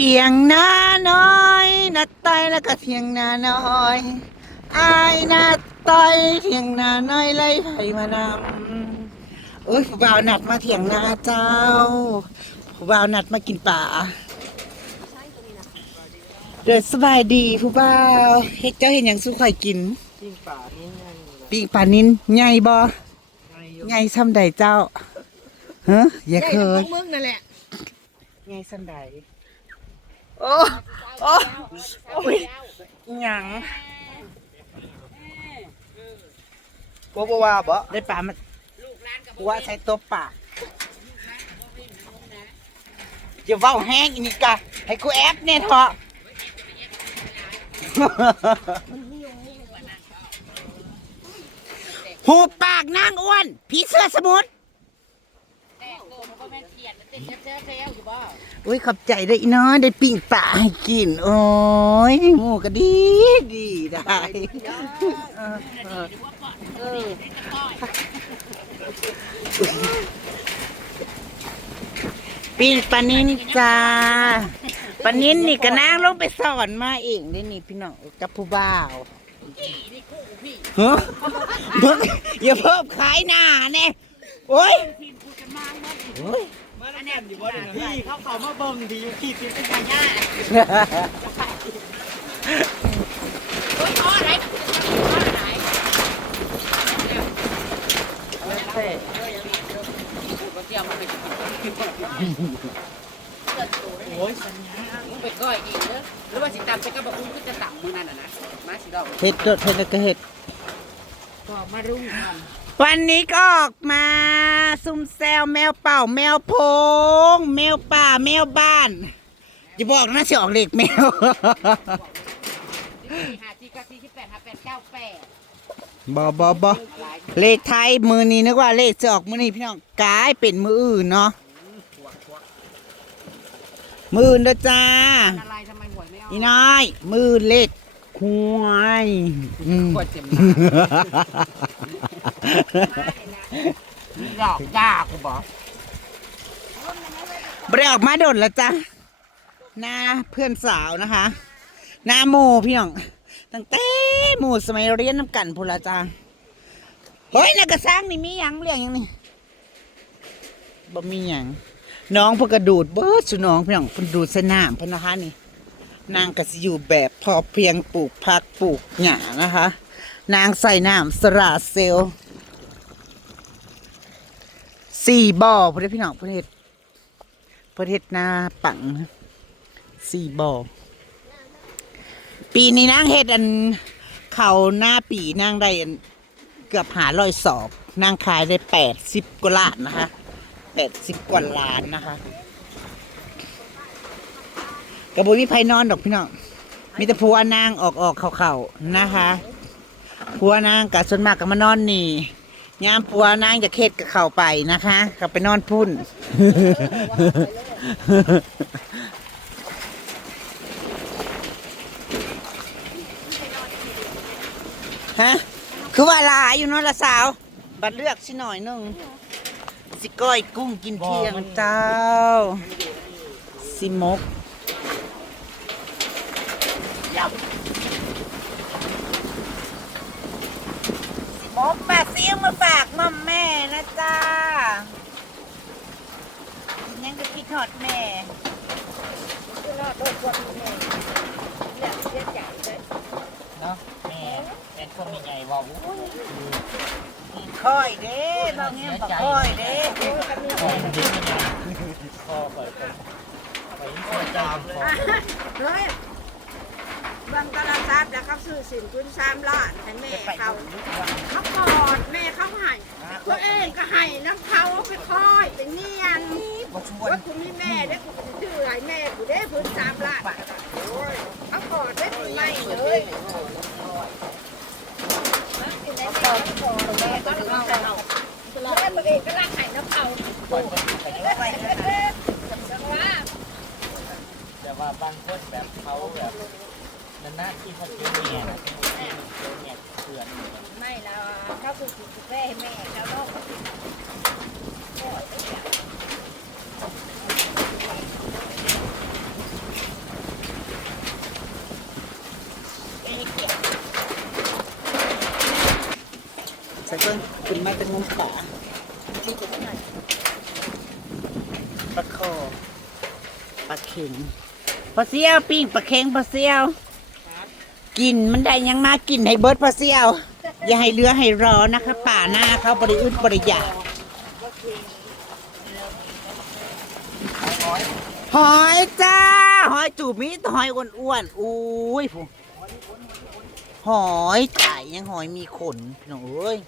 ถียงนาน้อยนาต้อยแล้วก็เถียงนาน้อยอายนาต้อยเถียงนาน้อยไล่ไผมานำโอ้ยผู้บ่าวนัดมาเถียงนาเจ้าผู้บ่าวนัดมากินป่าเดินสบายดีผู้บ่าวเฮ็ดเจ้าเห็นอย่างสู้ข่อยกินปิ้งป่านี่ไงปิ้งปลานินใหญ่บ่ไงอยู่ใหญ่ซ้ำใดเจ้าเฮ้อย่าเคยมึงนั่นแหละใหญ่ซ้ำใด โอ้โอ้โอ้ยหยังบ่บ่ว่าบ่ได้ปลามันกูว่าใช้ตัวปากอย่าเว้าแห้งอีนี่กะให้กูแอปเนี่ยเถอะหูปากนางอ้วนผีเสื้อสมุทร อุ้ยขอบใจได้อีน้อยได้ปิ้งปลาให้กิน โอ้ยหมูก็ดีดีได้เออเออปีนปลานินจ้าปลานินนี่ก็นางลงไปสอนมาเองได้นี่พี่น้องกับผู้บ่าวฮะเบิ่งอย่าเพิ่มขายหน้าแน่ยโอ้ย มาแน่นอยู่บนพี่เขาเขามาเบิ่งดีขี้ติดเป็นไงย่าโอ้ยไปก้อยอีกเด้อหรือว่าสิตำใส่กระบอกอุ้งก็จะตับมือนั่นน่ะนะมาสิดอกเห็ดโดดเห็ดแล้วก็เห็ดก็มารุ่งกัน วันนี้ก็ออกมา ซุ่มแซวแมวเป่า แมวโพง แมวป่า แมวบ้านจะบอกนะสิออกเลขแมวห้าสี่เก้าสี่สิบแปดห้าแปดเก้าแปดบอบอบอเลขไทยมือนี้นึกว่าเลขจะออกมือนี้พี่น้องกลายเป็นมืออื่นเนาะมืออื่นเด้อจ้า อะไรทำไมหวยไม่เอาอีน้อยมือเลข ควายอืมปวดเจ็บหลอกยากกูบอกเบรออกมาโดดแล้วจ้ะหน้าเพื่อนสาวนะคะ หน้าโมพี่น้องตั้งแต่หมู่สมัยเรียนน้ำกันพูนละจ้าเฮ้ยนักกระซังนี่มีหยังเรียงหยังนี่บ่มีหยังน้องเพนกระดูดเบิดสุน้องพี่น้องเพิ่นดูดสนามเพิ่นนะคะนี่ นางก็สิอยู่แบบ พอเพียงปลูกผักปลูกหญ้านะคะ นางใส่น้ำสระเซลสี่บ่อพื่อนพี่น้องพื่อนเฮ็ดเพื่อนเฮ็ดนาปังสี่บ่อปีนี้นางเฮ็ดอันเขาหน้าปีนางได้เกือบหาร้อยสอบนางขายได้แปดสิบกว่าล้านนะคะแปดสิบกว่าล้านนะคะกระบุมีไพนอนดอกพี่น้อง มีแต่ผัวนางออกออกเข่าๆนะคะผัวนางกับส่วนมากก็มานอนนี่ยามผัวนางจะเคดกับเข่าไปนะคะกลับไปนอนพุ่น ฮะ คือว่าหลายอยู่เนาะละสาว บัดเลือกสิหน่อยหนึงสิก้อยกุ้งกินเที่ยงเจ้า สิมก หมกปลาซิ่วมาฝากมัมแม่นะจ้ากินยังก็คิดทอดแม่เนาะแม่เป็นคนมีไงบอกค่อยเด้บางเงี้ยบอกค่อยเด้เฮ้ย บางตลาดซับแล้วเขาซื้อสินคุณสามล้านให้แม่เขาเขากอดแม่เขาให้ตัวเองก็ให้น้ำเขาไปคอยเป็นเนียนว่ากูมีแม่ได้กูจะชื่อให้แม่กูได้พื้นสามล้านเขากอดได้ปีใหม่เลยแม่ตัวเองก็รักให้น้ำเขาแต่ว่าบางคนแบบเขาแบบ นั่นนาที่เขาเลี้ยมียนะเม่อนไม่เราเขาคือคือแม่แม่แล้วก็ใส่ต้นขึ้นมาเป็นงมป่าที่จะไหนปลาคอปลาเข็งปลาเสี้ยวปิ้งปลาเข็งปลาเสี้ยว กินมันได้ยังมากินให้เบิร์ดปลาเสียว อย่าให้เรือให้รอนะคะ ป่าหน้าเขาบริอึดบริยาหอยจ้า หอยจูบมีหอยอ้วนๆอุ้ยผูหอยไก่ยังหอยมีขนพี่น้องเอ้ย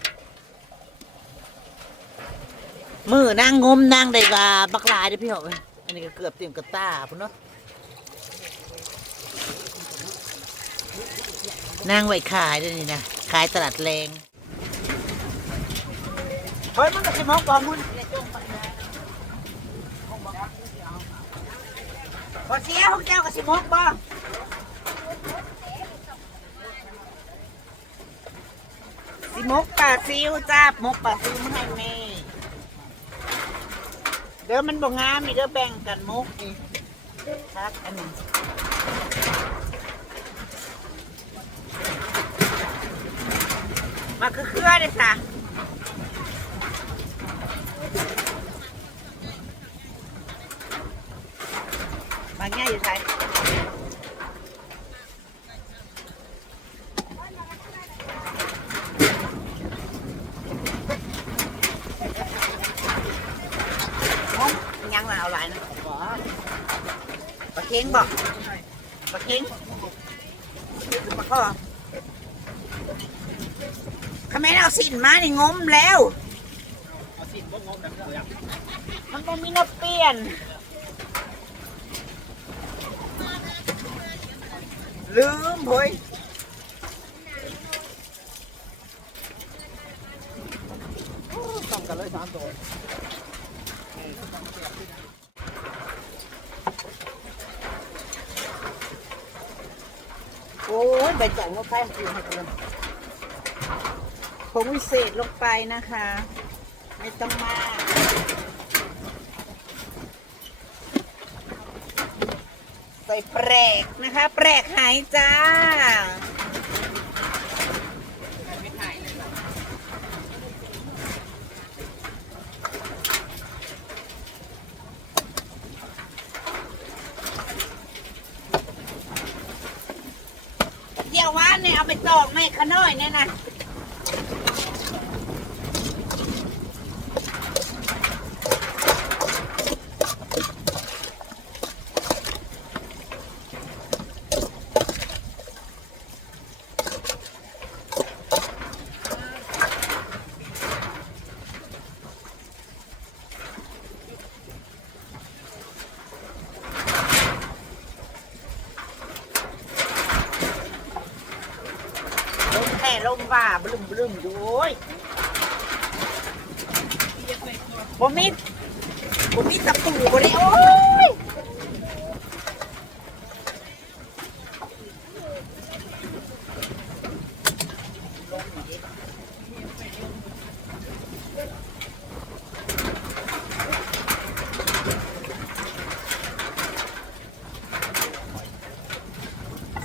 มือนางงมนางได้ว่าบักลายเด้อพี่น้องเอ้ยอันนี้ก็เกือบเต็มกระตาพุ่นเนาะ นางไว้ขายด้วยนี่นะขายตลาดแรงเฮ้ยมันก็สิมองกองมุนพอเสียพวกเจ้าก็สิมองบ่สิมกป่าซิวจ้ามกป่าซิวมันให้แม่เดี๋ยวมันบ่งามมีเด้อแบ่งกันมกนี่ครับอันนี้ มาคือเครือเลยสะมาง่ายอยู่ไทยมุกยังมาเอาหลายนะปลาเค็งบอกปลาเค็งปลาข้อขมิ้นเอา สินมานี่งมแล้วเอาสิบ่งงแบบนี้มันบ่มีน้ำเปลี่ยน ลืมเฮ้ยต้องกันเลยสามตัวโอ้ยใบจ่องลงไปคือให้กันเลย ผงวิเศษลงไปนะคะ ไม่ต้องมากใส่แปลกนะคะ แปลกหายจ้าเดี๋ยวว่าเนี่ยเอาไปตอกไม่ขน้อยเนี่ยนะ บลึมบลึมดูโอ้ยบ่มีบ่มีตะปูบ่ได้โอ้ย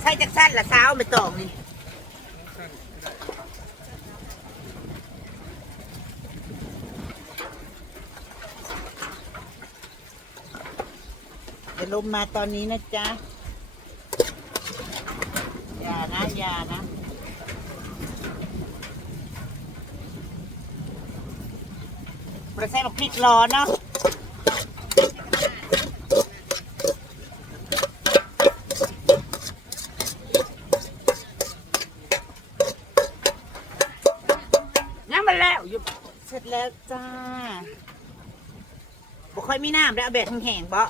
ใส่จักสั้นละสาวไม่ต่องนี่ เดี๋ยว ลมมาตอนนี้นะจ๊ะ อย่านะอย่านะเราใส่บักพริกร้อนเนาะยังมาแล้วอยู่เสร็จแล้วจ้าบ่ค่อยมีน้ำแล้วเอาแบบแห้งๆบ่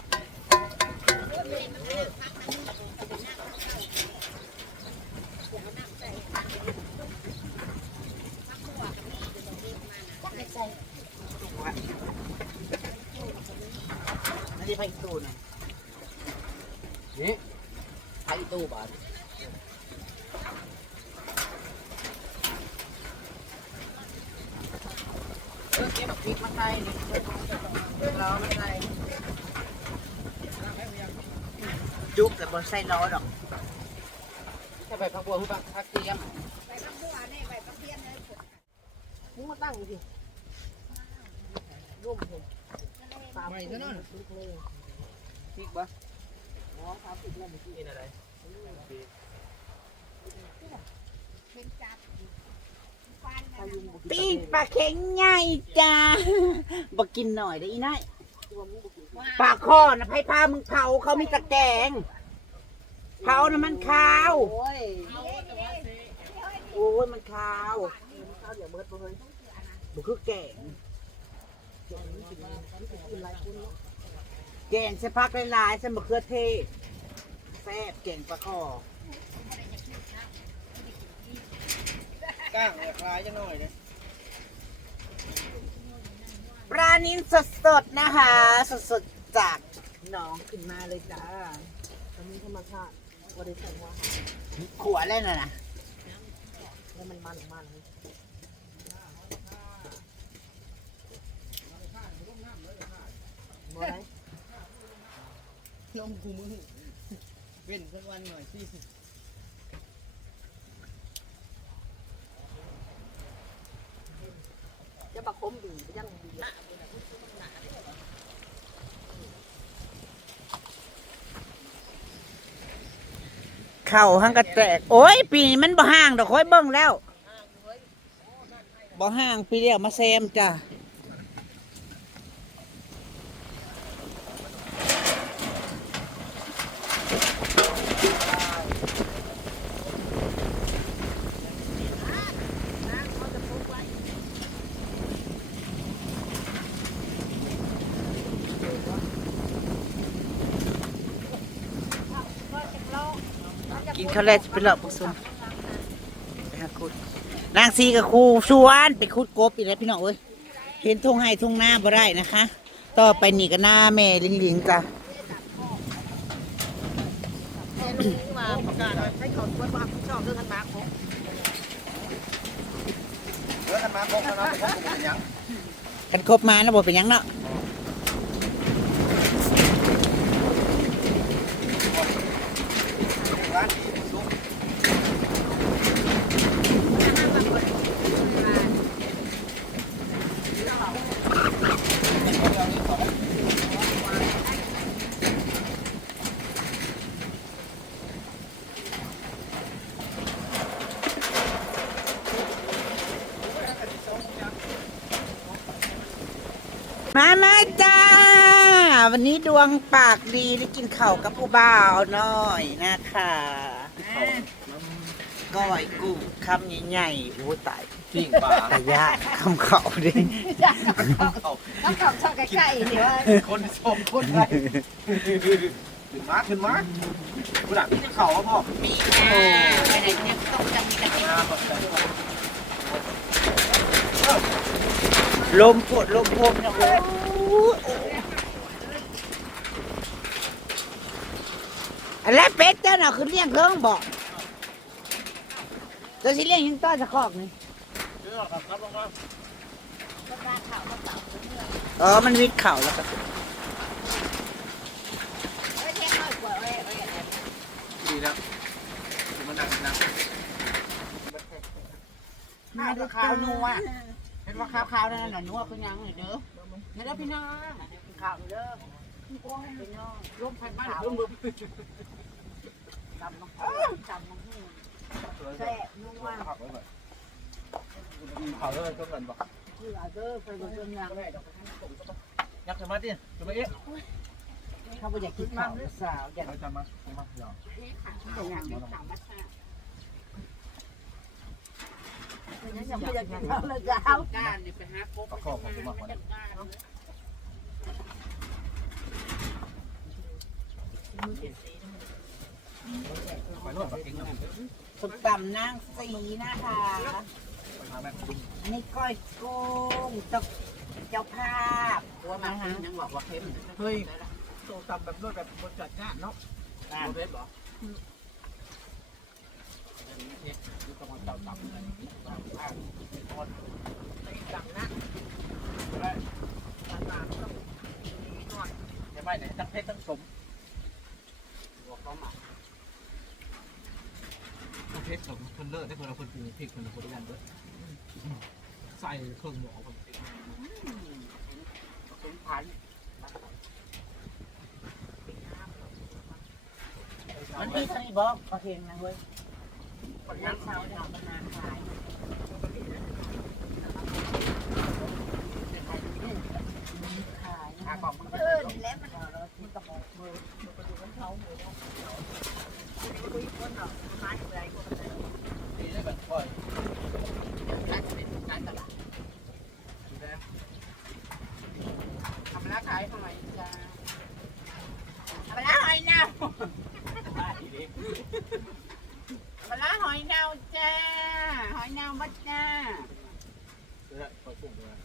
ไม่ได้ไปตูน นี่ ไทยตู้บาทเออเก็บพริกมาใส่นี่ล้อมาใส่จุกแต่บนใส่ล้อด อกถ้าไปพักบัวคือพักพักเตรียมมึงมาตั้งสิร่วมผมตามไปซะหน่อยพริกปะอ๋อตามพริกแล้วเมื่อกี้กินะไรพายุงงปลาเข็งใหญ่จ้าบอกกินหน่อยได้อีน้อยตัวมึงบุกปลาคอนะไพ่พามึงเผาเขามีตะแกรงเผานะมันคาว โอ้ยโอ้ยมันคาวข้าวเดี๋ยวเบิดไปเลยบุคือแกง แกงใส่ผักหลายๆใส่มะเขือเทศแซ่บแกงปลาคอก้างคล้ายจะหน่อยนะปลานินสดๆนะคะ สดๆจากหนองขึ้นมาเลยจ้าอันนี้ธรรมชาติบริสุทธิ์ว่าขวดแล้วนะนะแล้วมันมันมันเลยบ่ได้ ลงกูมือเว้นสักวันหน่อยสิจะบักคมดียังดีเข่าห้างกระแตก โอ้ย ปีนี้มันบ่ห่างดอกค่อยเบิ่งแล้วบ่ห่างปีเดียวมาแซมจ้ะ กินข้าแรกจะไปเลาะปุกซุนไปหาคุดนางซีกับครูชวนไปคุดกบอีกแล้วพี่น้องเอ้ยเห็นทุ่งให้ทุ่งหน้าบ่ได้นะคะ ต่อไปนี่ก็หน้าแม่ลิงลิงจ้ะกันครบมานะบ่เป็นยังเนาะ ร้านนี้ซุป มามาจ้า วันนี้ ดวงปากดีได้กินข้าวกับผู้บ่าวหน่อยนะคะก้อยกุ้งคำใหญ่ๆโอ้ตายปิ้งปลาตายยากคำเขาดิต้องขับชอบใกล้ๆเดี๋ยวคนชมคนไทยขึ้นมาขึ้นมาคุณหลังที่เขาพ่อมีแม่ไปไหนเนี่ยต้องจะมีกันมาหมดเลยลมปวดลมพมนะโอ้อัน แล้วเป็ดเจ้าน่ะคือเลี้ยงเครื่องบอกตัวสิเลี้ยงยังต้อจะคอกนี่เออมันวิดเข่าแล้วก็ดีนะมันหนักหนักมาดูข้าวนัวเห็นว่าข้าวขาวนั่นน่ะนัวคือหยังเลยเด้อเด้อพี่น้องข้าวเด้อ พี่น้มพันบ้านร่มร่มจำน้องจำน้องแซ่บนัวผักไว้ก่อนเขาเลยก็เงินบอกคืออาเด้อไปเบิ่งเรื่องหยังยักษ์จะมาดิจะมาเอ๊ะเขาบ่อยากกินข้าวสาวอยากเราจะมามาหยอกกินหยังยังไม่อยากกินข้าวเลยจ้าการนี่ไปหาครบปกอบของกูมาก่อนไปรวดปลาเค็งน สุดตำนางสีนะคะมาแบบกุ้งอันนี้ก้อยกุ้งเจ้าเจ้าภาพตัวมายังบอกว่าเค็มเฮ้ยโตตำแบบรวดแบบบนจัดจ้าเนาะโมเบสบอกดูกำลังเต่าต่ำเลยดังนะจะไปไหนตั้งเพชรตั้งสมบอ กเขาหมักตั้งเพชรสมคนเลิศได้คนละคนปรุงพริกคนละคนด้วยกันด้วยใส่เครื่องหมอผมซุ้มพันมันมีสนิบอกประเคนนะเว้ยน้ำเช้าเนี่ยมันนานขายขากล่องมัน เออนี่แหละมัน มันกระบอกมือมันกระดูกมันเท้าหมดแล้ว คุยคนหรอกมาอยู่ไรคนเลย ดีได้แบบปล่อยร้านเป็นร้านตลาดทำร้านขายทำไมจ้า เอาไปละหอยเน่าเอาไปละหอยเน่าจ้าหอยเน่าบัดจ้า เออคอยปลูกเลย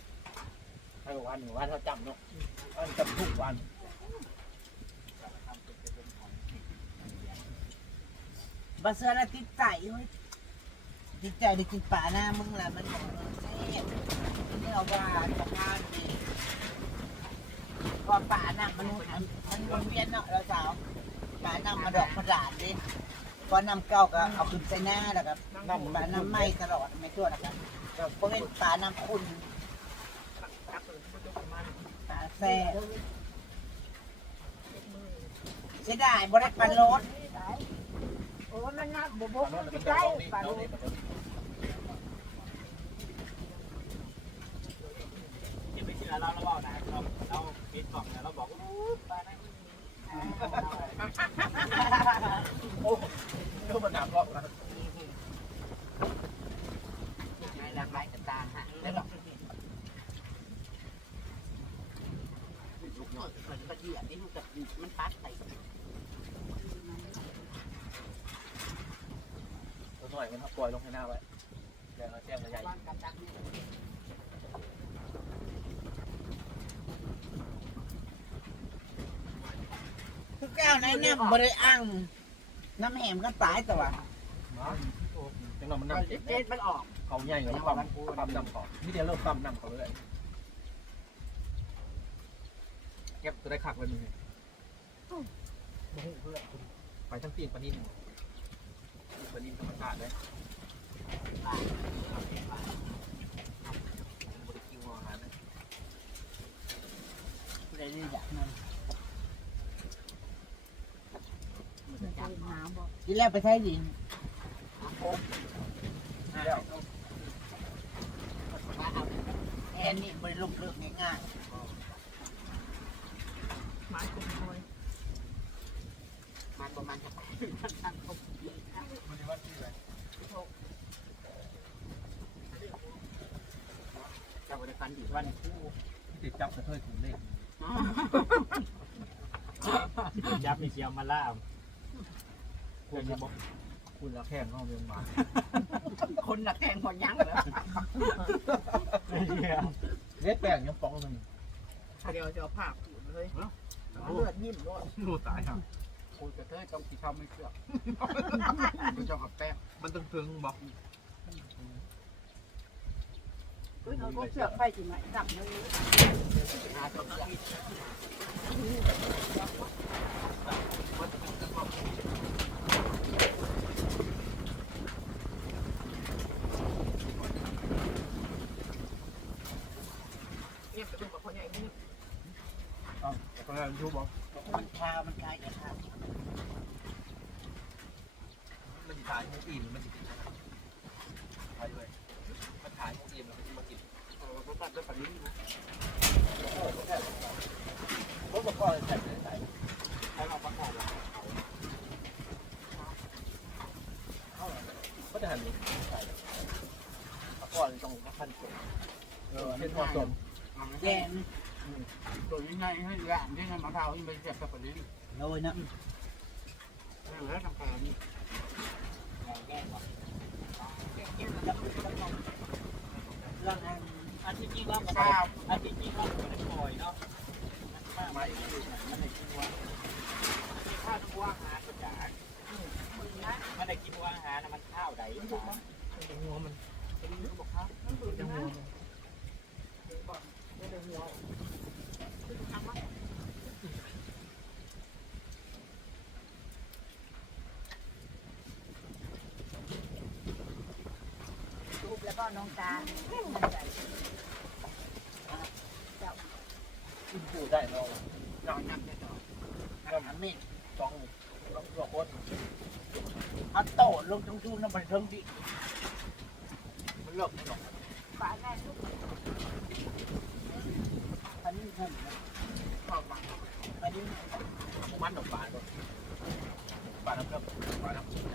ให้วันหนึ่งวันเขาจำเนาะวันจำทุกวัน บา เสื้อละติดใจเว้ยติดใจได้กินป่าหน้ามึงแหละมันบอกเออเซ่นี่เอาว่าสะพานนี่ก่อนป่าน่ะมันมันมันวนเวียนเนาะเราสาวป่านำมาดอกมาด่านดิก่อนนำเก่าก็เอาขึ้นใส่หน้าแล้วก็นำป่านำไหม้ตลอดไม่ทั่วนะครับเพราะเป็นป่านำคุณป่าแซ่เสียดายบ่ได้ปันรถ โอ้มันน่าบุบกินได้ปลาลูกอย่าไปเชื่อเราเราบอกนะเราเราปิดกล่องเราบอกว่าปลาได้โอ้ดูมันหนักกว่าในหลากหลายต่างๆฮะแล้วก็ลูกหน่อยมันจะเหยียบนี่ลูกกับมันปัดไป ตัว หน่อยมันปล่อยลงให้หน้าไว้เดี๋ยวเราแจ้งมาใหญ่บ้านกับดักนี่คือแก้วในน้ำบริอังน้ำแหมก็ตายแต่ว่าจังหวะมันนั่งเจ็ดมันออกเขาใหญ่กว่าปั๊มปั๊มน้ำก่อนนี่เดี๋ยวเราปั๊มน้ำเขาเลยเก็บตัวได้ขักเลยมึงไปทั้งปีกปนิน ปนินธรรมชาติเลยบริกิวอาหารนะเลยนี่อยากนั่นจับน้ำบ่ทีแรกไปใช้ดินแล้วแอนนี่บริลุกเลิกง่ายมาคุมคอยๆมันประมาณจะมันจะว่าที่ไหน จับวันฟันอยู่วันคู่ติดจับกระเทยถุงเล็กยับมีเชียวมาล่ามคุณจะบอกคุณละแข่งเข้าเมืองมาคนละแกงพอยั้งแล้วเล็ดแป้งยังฟองหนึ่งเดี๋ยวจะเอาผ้าผูกเลยเลือดยิ้มด้วยรู้ตายครับ คุณกระเทยต้องกินข้าวไม่เชื่อคุณจะเอาแป้งมันตึงตึงบอกเฮ้ยเราก็เสือกไปสิไหมจับเลยหาตัวเชื่อเนี่ยไปดูกับคนใหญ่นี่อ้าวตอนแรกชูบอกมันคามันคลายกันครับ มุกอิ่มมันจะไปด้วยมันขายมุกอิ่มแล้วมันจะมากินมันตัดด้วยปลาลิ้นะรถประกอบใส่ใส่ใช้เราประกอบเราก็จะหันนี้ใส่ประกอบตรงขั้นสุดเออเป็นเหมาะสมแดงตัวยังไงให้ย่างที่ให้มะพร้าวยังไปเสียบกับปลาลิ้นโรยนะแล้วทำการนี่ เรื่องอัน อันที่จริง ว่ามันอันที่จริงว่ามันปล่อยเนาะมาอีกทีมันได้กินว่าข้าวตัวอาหารประจานมันได้กินว่าอาหารมันข้าวใดหัวมันเป็นหัวบอกครับหัวมันรูปแล้วก็ก็น้องตา ดูได้เนาะนอนนับได้ดอกทำเม็ดสองสองสองคนเอาโตลงตรงนู้นน้ำมันเทิงดิมันหลบมันหลบป่าแม่ทุกอันนี้หุ่นนะเข้ามาอันนี้มันดอกปลาด้วยปลาน้ำครับปลาน้ำสีด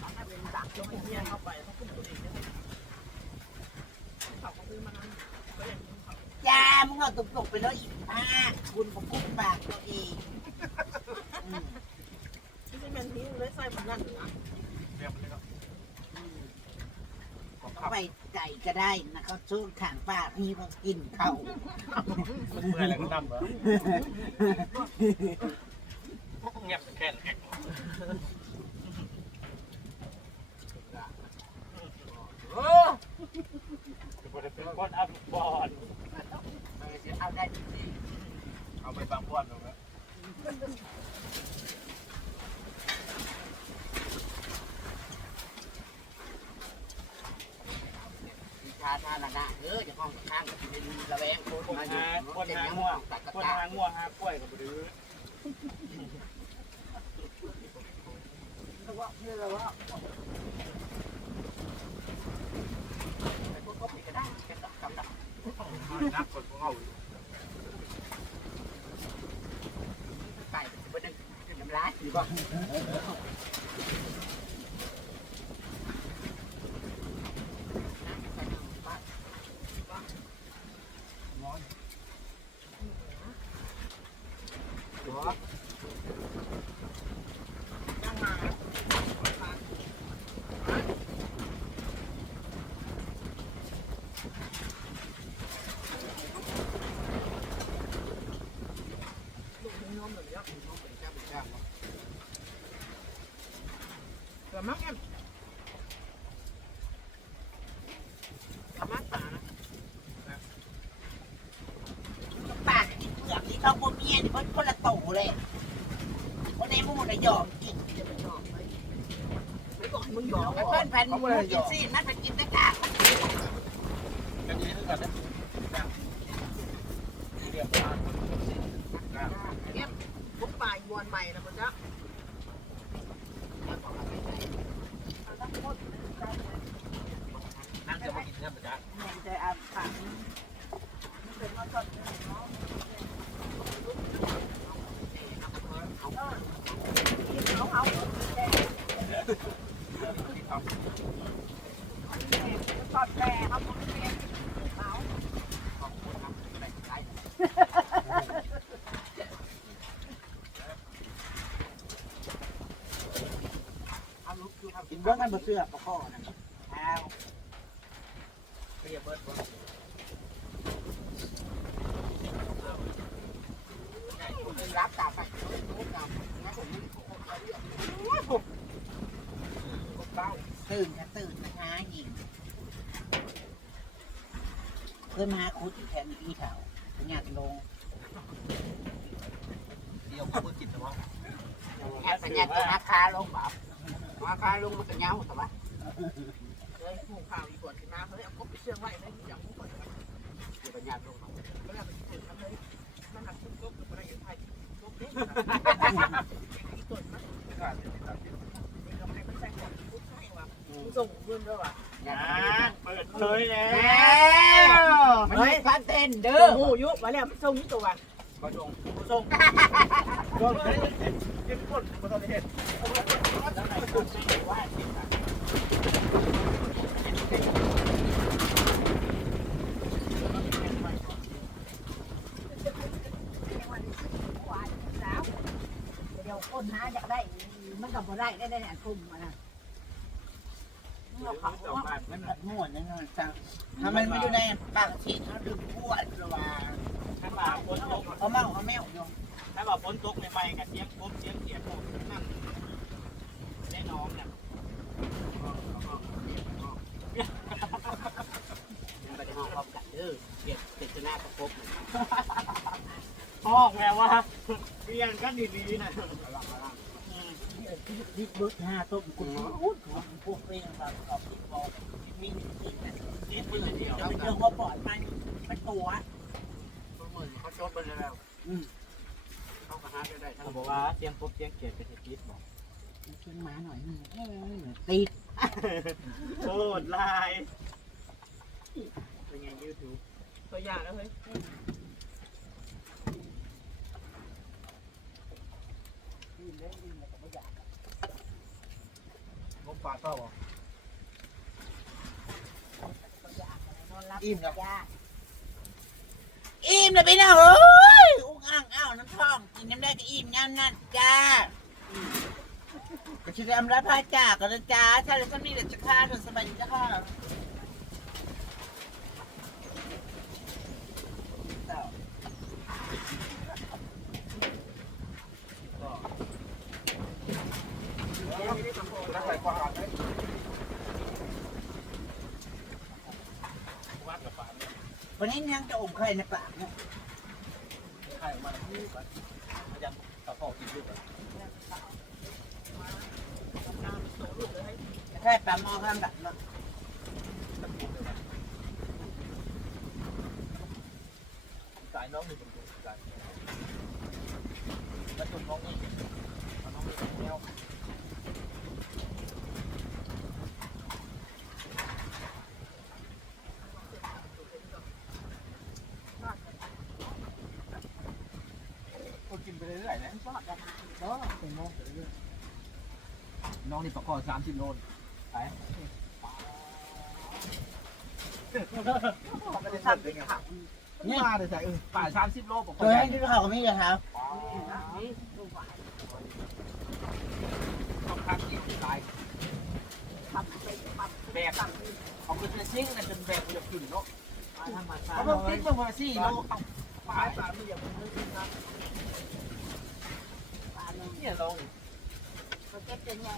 ถ้าเป็นตักลงไปเที่ยงเข้าไปเขาขึ้นตัวเองได้เขาก็ซื้อมานั้นก็อย่างนี้เขา จ้ามึงเอา ตุกตกไปแล้วอีกห้าคุณผมกุ้งปากตัวเองอืมที่เป็นที่เลยใส่แบบนั้นนะำเรียบเลยครับขอบเอาไปไก่ก็ได้นะเขาซื้อขางป้าพี่เขากินเขา เมื่อยอะไรก็ดำเหรอเงียบแค่แค่ โอ้ จะเป็นคนอัพบอล เอาได้จริง เอาไปบางบอลเลย ชาทาระดะเอออย่าห้องข้างกับเป็นระแวงโคตร คน มาอยู่ หา คนหางง่วงตัดกระคนหาง่วงหากล้วยกับดื้อเพราะว่าเพื่อเราว่พวกเขาผิดก็ได้แค่ตัดกำลังนักคนพวกเขาไก่เป็นปรด็นน้ำลายอยู่า ตั้งมา น้องเหมือนยักษ์น้องเป็นจ้าเป็นจ้า แต่มักแอมแต่มักตา ปากกินเปลือกที่เขาพวกเมียนี่คนคนละโตเลยคนในหมู่น่ะยอมกินจะไปชอบไหมไม่บอกมึงหยอกเพื่อนพันหมู่กินสิมันไปกินตะกากันนี้กันนะเรียบร้อย เก็บปุ๊บปลายมวนใหม่นะมึงจ๊ะ นั่งจะมากินเนี่ยประจ๊ะ แม่จะอาผัก เขาเขาตอดแปรเขาบอกแปรเขา กินเบื้งกันบนเสื้อประคอนะเอาเรียบเบิร์ดวะรับตาไปตื่นค่ะตื่นนะคะหญิงเพื่อนมาคุดอีกแทนอีเถาหยัดลงเดี๋ยวเขาเพิ่งกินแต่ว่าแค่สัญญาณราคาลงแบบ ราคาลงมันก็เงาแต่ว่าเลยหูข่าวอีกคนขึ้นมาเขาเลยเอากบไปเชื่องไว้เลยอย่างหูก่อนสัญญาณลงเวลาไปถึงมันเลยมันหักทุบหรืออะไรอย่างไทยกบเด้อีต้นมันนี่ก็ให้มันส่งปุ๊บให้ว่ะส่งเงินด้วยว่ะงานเปิดเผยแล้วมันไม่พันเต้นเด้โอ้ยุมาแล้วส่งนี่ตัวว่ะก็จงส่งก็เลยเก็บก้นมาตอนนี้เห็น เดี๋ยวคนหาอยากได้ มันก็บ่ได้ได้ได้เนี่ยกลุ่มอะนะเขามันแบบม่วนนั่นจังถ้ามันไม่อยู่ในปากฉีดเขาดึงพวดหรือว่าถ้ามาฝนตกเขาเมาเขาแมวอยู่ถ้าว่าฝนตกใหม่ๆกับเสียงกบเสียงเขียดพวกนั่นแน่นอนเนี่ยไปห้องพร้อมกันเด้อเปลี่ยนเป็นชนะประกบห้องแม่ว่าเรียนกันดีๆนะเดิบบึกห้าต้มกุนอุ้ดพวกเองแบบขอบดิบบอกมีกินนะกินมือเดียวจะไปเจอว่าปล่อยมันมันตัวเขาจดไปแล้วอืมเขาก็หาไปได้เขาบอกว่าเตียงปุ๊บเตียงเกียรเป็นติดบอก ชียงหมาหน่อยนึงติดโคตรลายเป็นไงยูทูบตัวอย่างแล้วเฮ้ยงบปลาเท่าบ่อิ่มแล้วอิ่มเลยพี่น้องเอ้ยอุ้งอ่างอ้าวน้ำทองกินน้ำได้ก็อิ่มน้ำนั่นจ้า ก็ชิดอำรับพาจากกันนะจ้าถ้าเราต้องมีเด็กจะฆ่าถึงสบายดีจ้ะแล้วใส่ความรักไหมวันนี้ยังจะอมไข่ในปากเนี่ยใครมาคู่กันมันยังตะพอกินลูกอะแลาหม้อางดับเนาะสายน้องหนึ่งเป็นตัวกันแล้วจุดน้องนี่น้องนี่แนวก็กินไปเรื่อย ๆนะก็เป็นโมงไปเรื่อยน้องนี่ประกอ ทำเป็นข่าวนี่มาเลยใส่เออป่าสามสิบโลประกอบตัวให้ที่เขาก็ไม่เลยครับต้องคัดที่ตายทำไปแบกเขาก็จะซิ่งนั่นจนแบกจะขึ้นเนาะทำมาเขาต้องซิ่งประมาณสี่โลเอาปลาปลาไม่อยากเป็นเรื่องนะปลาเนี่ยเนี่ยลงเขาเก็บเป็นไง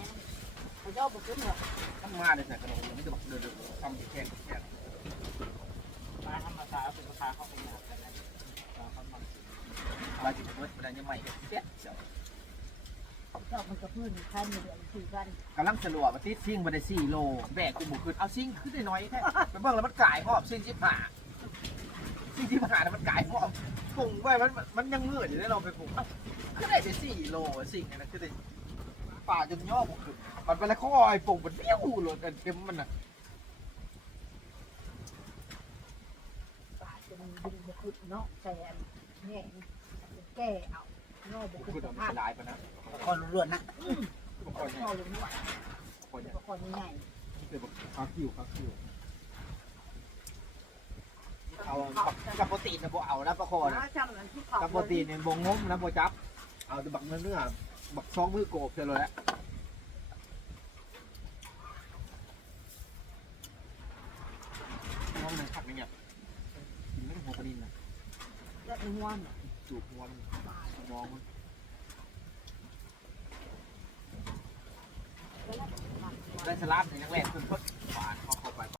เขาชอบบุกขึ้นเหรอต้องมาเลยใส่ขนมไม่จะบอกเดินๆทำแค่แค่ปลาธรรมชาติเป็นราคาเขาเป็นแบบนั้นปลาเขามันปลาจิ๋วเว้ยปลาเนี่ยใหม่เปี้ยเจ้าชอบมันกระพื้นขั้นเดือนสี่กันกำลังสลัวมาติดซิ่งมาได้สี่โล แบกกูบุกขึ้นเอาซิ่งขึ้นได้น้อยแค่ไปเบิ่งแล้วมันกลายหอบซิ่งชิบหาซิ่งชิบหาแล้วมันกลายหอบปรุงไว้มันมันยังมืดออยู่ได้เราไปปรุงเอ้าก็ได้ไปสี่โลซิ่งเนี่ยนะคือได้ ป่าจนย่อบุกขึ้นมันไปแล้วคอยปรุงมันเบี้ยวหลดเต็มมันน่ะปลาจะมีดึงบุกขึ้นเนาะแต่แง่แก้เอาเนาะบุกบุกขึ้ขึ้นนสมันภาพจะลายไปนะคนล้วนๆนะบุกคนเนี่ยเนาะลงหัวคนเนี่ยบุกคนใหญ่คือบุกคาคิวคาคิวเอากับโปรตีนนะโบเอาแล้วประคอนะ จำนั้นที่เขากับโปรตีนเนี่ยบงงมนะโบจับ เอาแต่บักเนื้อเนื้อ บักซองมือโกบเสร็จเลยแหละน้องนั้นขัดไม่เงียบกินไม่หัวปลาดินนะและหัวเนี่ยจูบหัวมันมองมันได้สลัดเนี่ยยังแหลกขึ้นเพิ่ง